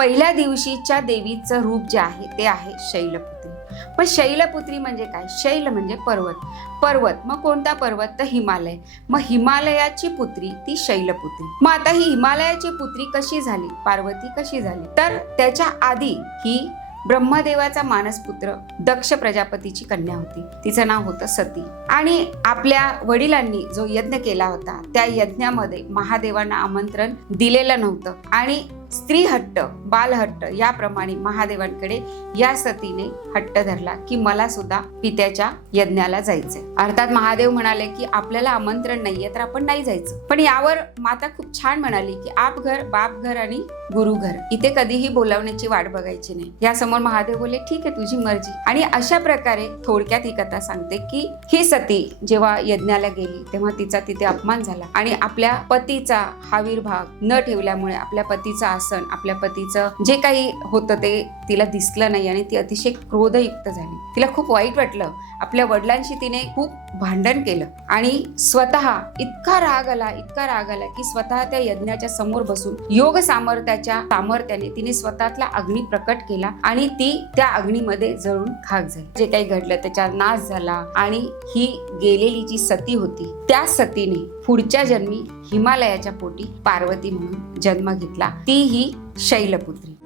पहिल्या दिवशीच्या देवीचं रूप जे आहे ते आहे शैलपुत्री. पण शैलपुत्री म्हणजे काय? शैल म्हणजे पर्वत. पर्वत मग कोणता पर्वत? तर हिमालय. मग हिमालयाची पुत्री ती शैलपुत्री. मग आता ही हिमालयाची पुत्री कशी झाली? पार्वती कशी झाली? तर त्याच्या आधी ही ब्रह्मदेवाचा मानसपुत्र दक्ष प्रजापतीची कन्या होती. तिचं नाव होतं सती. आणि आपल्या वडिलांनी जो यज्ञ केला होता त्या यज्ञामध्ये महादेवांना आमंत्रण दिलेलं नव्हतं आणि स्त्री हट्ट, बालहट्ट याप्रमाणे महादेवांकडे या सतीने हट्ट धरला की मला सुद्धा पित्याच्या यज्ञाला जायचंय. अर्थात महादेव म्हणाले की आपल्याला आमंत्रण नाहीये तर आपण नाही जायचं. पण यावर माता खूप छान म्हणाली की आप घर, बाप घर आणि गुरु घर, इथे कधीही बोलावण्याची वाट बघायची नाही. यासमोर महादेव बोलले ठीक आहे तुझी मर्जी. आणि अशा प्रकारे थोडक्यात ही कथा सांगते की ही सती जेव्हा यज्ञाला गेली तेव्हा तिचा तिथे अपमान झाला आणि आपल्या पतीचा आविर्भाव न ठेवल्यामुळे आपल्या पतीचा आसन, आपल्या पतीचं जे काही होतं ते तिला दिसलं नाही आणि ती अतिशय क्रोधयुक्त झाली. तिला खूप वाईट वाटलं. आपल्या वडिलांशी तिने खूप भांडण केलं आणि स्वतः इतका राग आला की स्वतः त्या यज्ञाच्या समोर बसून योग सामर्थ्याने तिने स्वतःतला अग्नी प्रकट केला आणि ती त्या अग्नीमध्ये जळून खाक झाली. जे काही घडलं त्याचा नाश झाला आणि ही गेलेली जी सती होती त्या सतीने पुढच्या जन्मी हिमालयाच्या पोटी पार्वती म्हणून जन्म घेतला. ती ही शैलपुत्री.